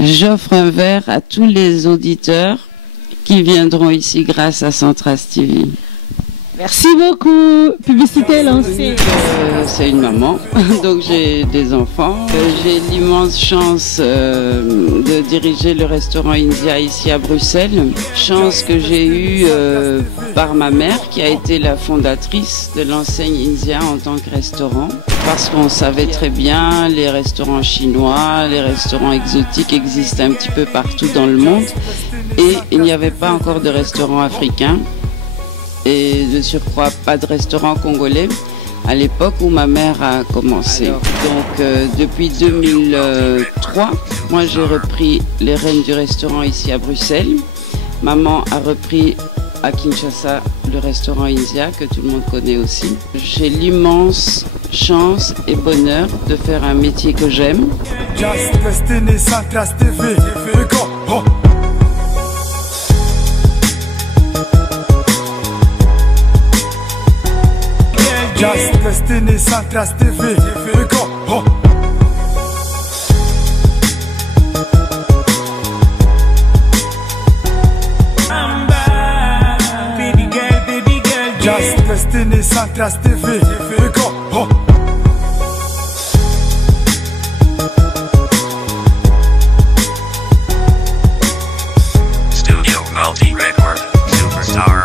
J'offre un verre à tous les auditeurs qui viendront ici grâce à Centras TV. Merci beaucoup. Publicité lancée. C'est une maman, donc j'ai des enfants. J'ai l'immense chance de diriger le restaurant India ici à Bruxelles. Chance que j'ai eue par ma mère qui a été la fondatrice de l'enseigne India en tant que restaurant. Parce qu'on savait très bien, les restaurants chinois, les restaurants exotiques existent un petit peu partout dans le monde. Et il n'y avait pas encore de restaurant africain. Et de surcroît pas de restaurant congolais à l'époque où ma mère a commencé. Donc depuis 2003, moi j'ai repris les rênes du restaurant ici à Bruxelles. Maman a repris à Kinshasa le restaurant India que tout le monde connaît aussi. J'ai l'immense chance et bonheur de faire un métier que j'aime. Just Destiny Centras TV. Go. Oh. I'm back, baby girl. Just Destiny Centras TV. Go. Oh. Studio Multi Record Superstar.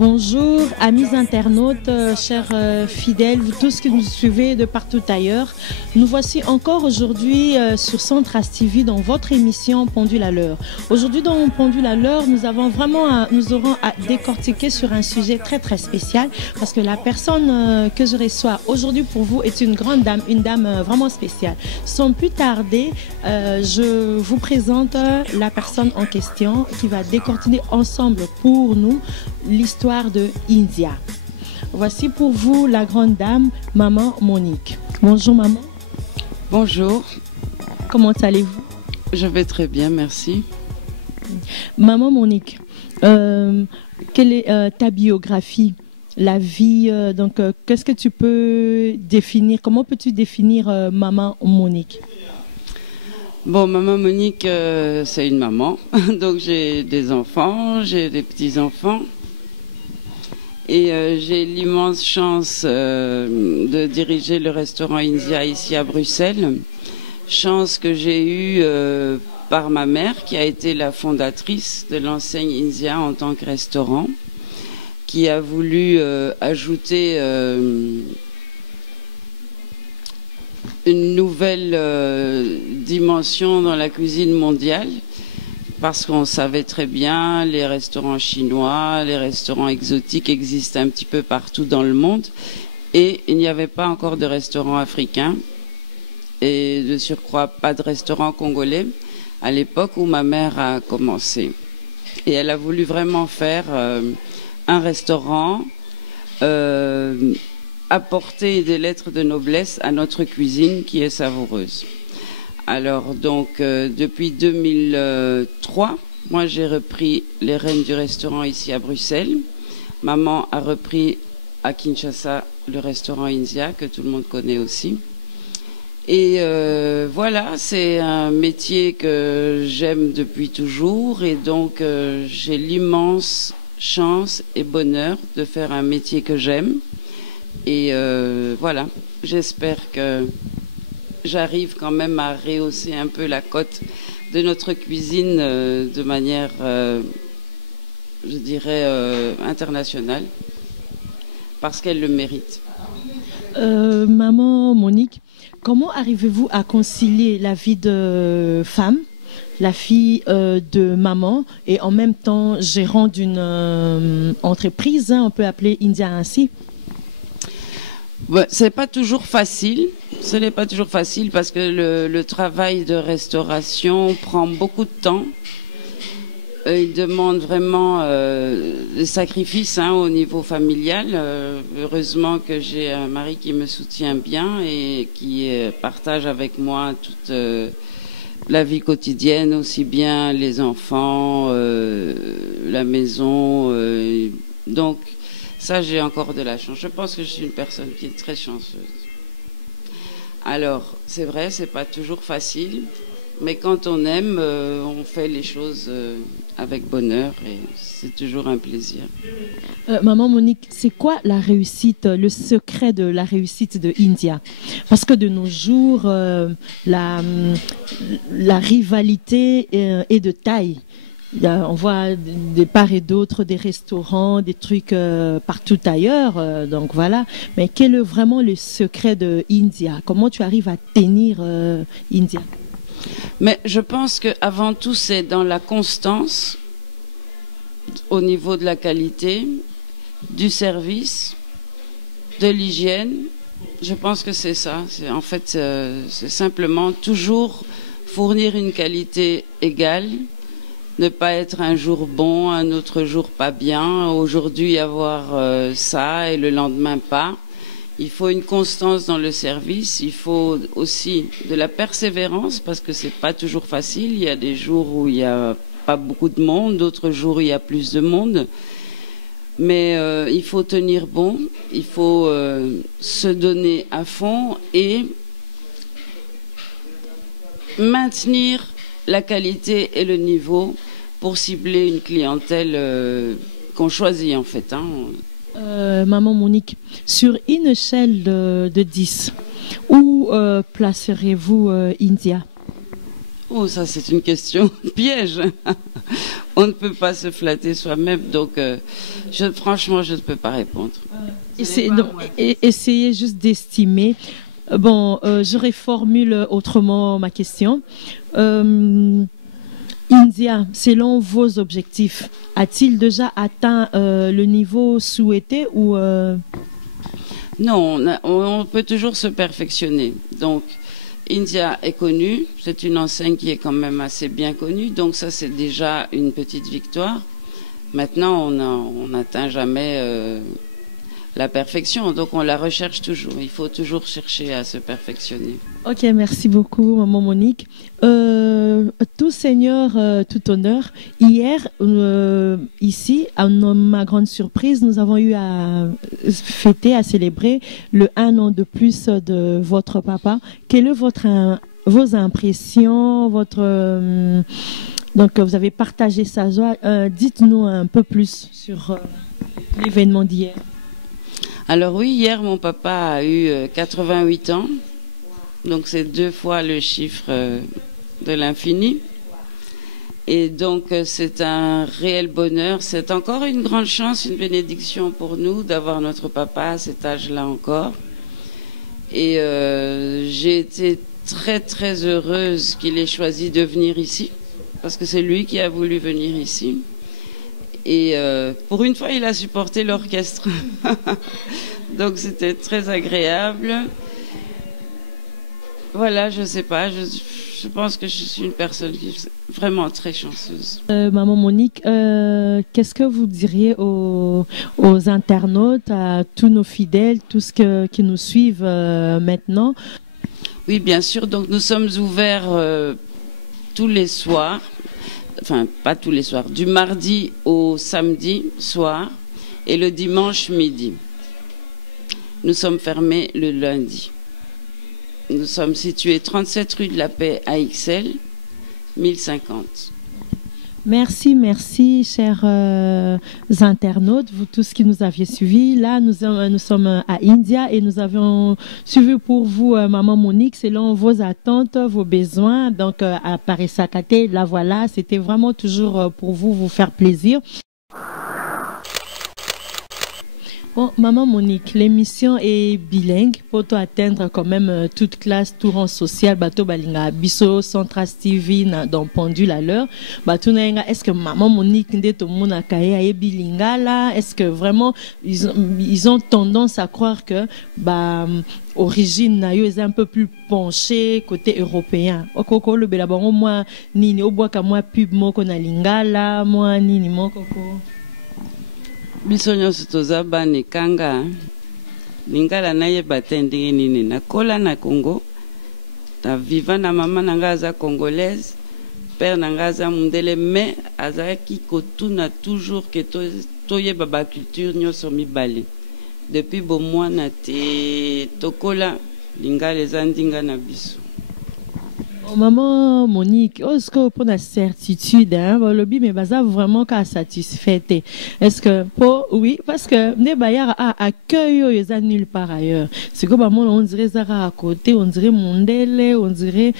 Bonjour, amis internautes, chers fidèles, vous tous qui nous suivez de partout ailleurs. Nous voici encore aujourd'hui sur Centras TV dans votre émission Pendule à l'heure. Aujourd'hui dans Pendule à l'heure, nous aurons à décortiquer sur un sujet très spécial parce que la personne que je reçois aujourd'hui pour vous est une grande dame, une dame vraiment spéciale. Sans plus tarder, je vous présente la personne en question qui va décortiquer ensemble pour nous l'histoire de India. Voici pour vous la grande dame, Maman Monique. Bonjour maman. Bonjour. Comment allez-vous? Je vais très bien, merci. Maman Monique, quelle est ta biographie, la vie, qu'est-ce que tu peux définir, comment peux-tu définir Maman Monique? Bon, Maman Monique, c'est une maman, donc j'ai des enfants, j'ai des petits-enfants. Et j'ai l'immense chance de diriger le restaurant India ici à Bruxelles. Chance que j'ai eue par ma mère qui a été la fondatrice de l'enseigne India en tant que restaurant, qui a voulu ajouter une nouvelle dimension dans la cuisine mondiale. Parce qu'on savait très bien, les restaurants chinois, les restaurants exotiques existent un petit peu partout dans le monde. Et il n'y avait pas encore de restaurant africain. Et de surcroît, pas de restaurant congolais à l'époque où ma mère a commencé. Et elle a voulu vraiment faire un restaurant, apporter des lettres de noblesse à notre cuisine qui est savoureuse. Alors donc depuis 2003, moi j'ai repris les rênes du restaurant ici à Bruxelles. Maman a repris à Kinshasa le restaurant India que tout le monde connaît aussi. Et voilà, c'est un métier que j'aime depuis toujours et donc j'ai l'immense chance et bonheur de faire un métier que j'aime. Et voilà, j'espère que j'arrive quand même à rehausser un peu la cote de notre cuisine de manière, je dirais, internationale, parce qu'elle le mérite. Maman Monique, comment arrivez-vous à concilier la vie de femme, la fille de maman et en même temps gérant d'une entreprise, on peut appeler India ainsi? Ouais, c'est pas toujours facile. Ce n'est pas toujours facile parce que le travail de restauration prend beaucoup de temps. Il demande vraiment des sacrifices au niveau familial. Heureusement que j'ai un mari qui me soutient bien et qui partage avec moi la vie quotidienne, aussi bien les enfants, la maison. Donc ça, j'ai encore de la chance. Je pense que je suis une personne qui est très chanceuse. Alors, c'est vrai, c'est pas toujours facile, mais quand on aime, on fait les choses avec bonheur et c'est toujours un plaisir. Maman Monique, c'est quoi la réussite, le secret de la réussite de India? Parce que de nos jours, la rivalité est de taille. On voit de part et d'autre des restaurants, des trucs partout ailleurs. Donc voilà. Mais quel est vraiment le secret de India? Comment tu arrives à tenir India? Mais je pense qu'avant tout, c'est dans la constance au niveau de la qualité, du service, de l'hygiène. Je pense que c'est ça. En fait, c'est simplement toujours fournir une qualité égale, ne pas être un jour bon, un autre jour pas bien, aujourd'hui avoir ça et le lendemain pas. Il faut une constance dans le service, il faut aussi de la persévérance parce que c'est pas toujours facile. Il y a des jours où il y a pas beaucoup de monde, d'autres jours où il y a plus de monde. Mais il faut tenir bon, il faut se donner à fond et maintenir la qualité et le niveau pour cibler une clientèle qu'on choisit en fait. Maman Monique, sur une échelle de 10, où placerez-vous India? Oh, ça c'est une question piège. On ne peut pas se flatter soi-même, donc franchement, je ne peux pas répondre. Essayez juste d'estimer. Bon, je reformule autrement ma question. India, selon vos objectifs, a-t-il déjà atteint le niveau souhaité ou Non, on peut toujours se perfectionner. Donc, India est connue, c'est une enseigne qui est quand même assez bien connue, donc ça c'est déjà une petite victoire. Maintenant, on n'atteint jamais la perfection, donc on la recherche toujours. Il faut toujours chercher à se perfectionner. Ok, merci beaucoup, maman Monique. Tout seigneur, tout honneur. Hier, ici, à ma grande surprise, nous avons eu à fêter, à célébrer le 1 an de plus de votre papa. Quelles sont vos impressions, donc vous avez partagé sa joie. Dites-nous un peu plus sur l'événement d'hier. Alors oui, hier, mon papa a eu 88 ans. Donc c'est 2 fois le chiffre de l'infini. Et donc c'est un réel bonheur. C'est encore une grande chance, une bénédiction pour nous d'avoir notre papa à cet âge-là encore. Et j'ai été très très heureuse qu'il ait choisi de venir ici. Parce que c'est lui qui a voulu venir ici. Et pour une fois, il a supporté l'orchestre. Donc c'était très agréable. Voilà, je sais pas, je pense que je suis une personne qui est vraiment très chanceuse. Maman Monique, qu'est-ce que vous diriez aux internautes, à tous nos fidèles, tous ceux qui nous suivent maintenant? Oui, bien sûr, donc nous sommes ouverts tous les soirs, enfin pas tous les soirs, du mardi au samedi soir et le dimanche midi. Nous sommes fermés le lundi. Nous sommes situés 37 rue de la Paix à Ixelles, 1050. Merci, merci, chers internautes, vous tous qui nous aviez suivis. Là, nous sommes à India et nous avons suivi pour vous, Maman Monique, selon vos attentes, vos besoins. Donc, à Paris-Sakaté, là, voilà, c'était vraiment toujours pour vous faire plaisir. Bon, Maman Monique, l'émission est bilingue pour atteindre quand même toute classe, tout rang social. Bato balinga biso Centras TV dans Pendule à l'heure. Bato naenga, est-ce que Maman Monique nde to mona kaya e bilinga là? Est-ce que vraiment ils ont tendance à croire que origine na yo est un peu plus penchée côté européen? Okoko le belabango moi nini obwaka moi pub moko na lingala moi nini moko ko. Biso nyonso toza bana ekanga lingala nayeba te ndenge nini nakola na Congo ta vivant na maman nanga aza congolaise, père nanga aza mundele, mais azaki kotuna toujours que toye baba culture nyoso mibale. Depuis bon mois na te tokola linga les andinga na biso. Maman Monique, est-ce que pour la certitude, le lobby mais baza vraiment qu'à satisfait. Est-ce que oui, parce que ne bayar a accueil ils a nulle part ailleurs. C'est comme on dirait Zara à côté, on dirait Mondele, on dirait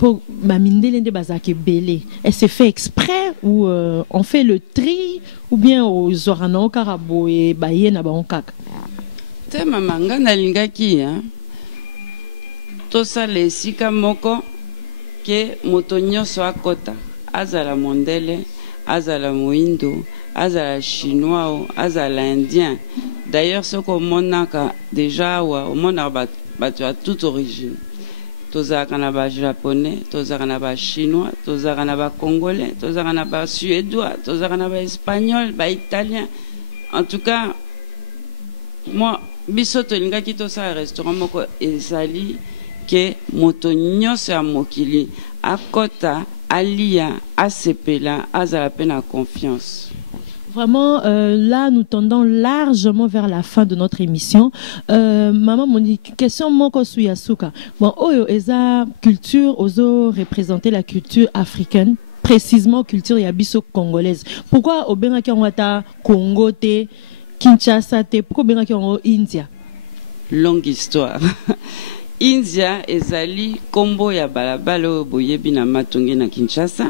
pour Mamindele de bazake belé. Elle s'est fait exprès ou on fait le tri ou bien aux orano karabo et baye na baonkak. Te maman ngana lingaki to sa le sika moko que moto nyonso akota azala mondele azala moindo azala chinois azala indien. D'ailleurs ce qu'on monaka déjà au monde bato à toute origine, tozaka na ba japonais, tozaka na ba chinois, tozaka na ba congolais, tozaka na ba suédois, tozaka na ba espagnol, ba italien. En tout cas moi biso tolingaki to sa restaurant moko ezali que moto nyonso ya mokili akota alia asepela azala pe na confiance. Vraiment, là, nous tendons largement vers la fin de notre émission. Maman Monique, question moko suyasuka. Bon, oyo eza culture, ozo représenter la culture africaine, précisément culture ya biso congolaise. Pourquoi obenga ki ngata Congo te, Kinshasa te, pourquoi obenga ki ngo India? Longue histoire. India ezali kombo ya balabala boyebi na matonge na Kinshasa,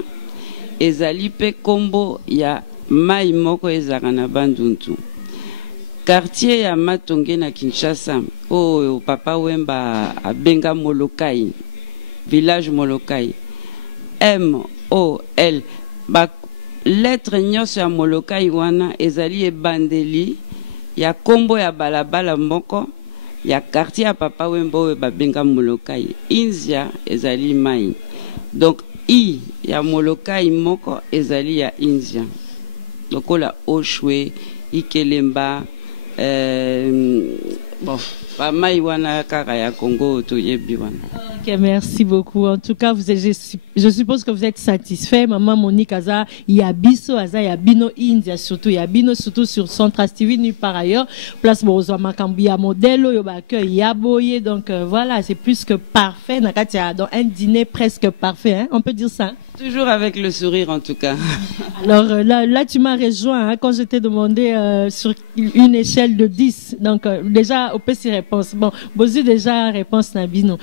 ezali pe kombo ya mai moko ezaka na Bandundu. Quartier ya matonge na Kinshasa o papa Wemba abenga Molokai, village Molokai, M-O-L, ba lettre nyonso ya Molokai wana ezali ebandeli ya kombo ya balabala moko ya quartier ya papa Wemba babenga Molokai. India ezali mai, donc I ya Molokai moko ezali ya India. Donc la Oshwe, Ikelemba, bon, pas maïwana Karaya Congo, Toyebiwana. Ok, merci beaucoup. En tout cas, je suppose que vous êtes satisfait. Maman Monique Aza, Yabiso Aza, Yabino India, surtout Yabino, surtout sur Centras TV, nulle par ailleurs. Place Bozo Makambia Modelo, Yobaka, Yaboye. Donc voilà, c'est plus que parfait. Nakatia, dans un dîner presque parfait, hein? On peut dire ça. Toujours avec le sourire en tout cas. Alors là tu m'as rejoint quand je t'ai demandé sur une échelle de 10. Donc déjà, au petit réponse. Bon, Bozu déjà réponse Nabino.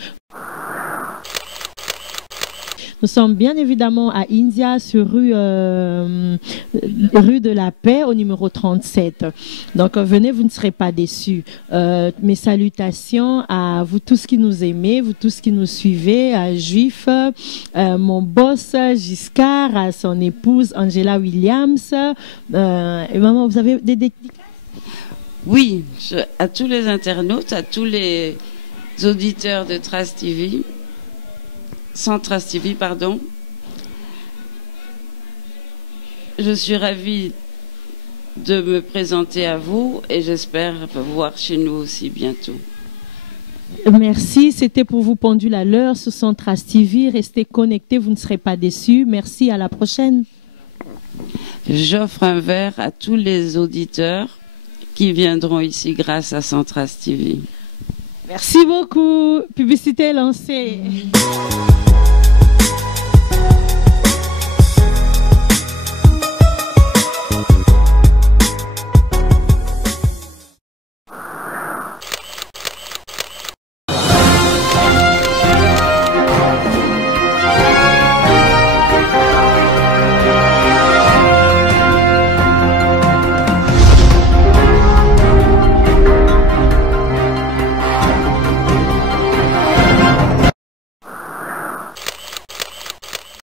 Nous sommes bien évidemment à India, sur rue de la Paix, au numéro 37. Donc venez, vous ne serez pas déçus. Mes salutations à vous tous qui nous aimez, vous tous qui nous suivez, à Juif, mon boss Giscard, à son épouse Angela Williams. Et maman, vous avez des dédicaces? Oui, à tous les internautes, à tous les auditeurs de Trace TV. Centras TV, pardon. Je suis ravie de me présenter à vous et j'espère vous voir chez nous aussi bientôt. Merci, c'était pour vous Pendule à l'heure sur Centras TV. Restez connectés, vous ne serez pas déçus. Merci, à la prochaine. J'offre un verre à tous les auditeurs qui viendront ici grâce à Centras TV. Merci beaucoup. Publicité lancée.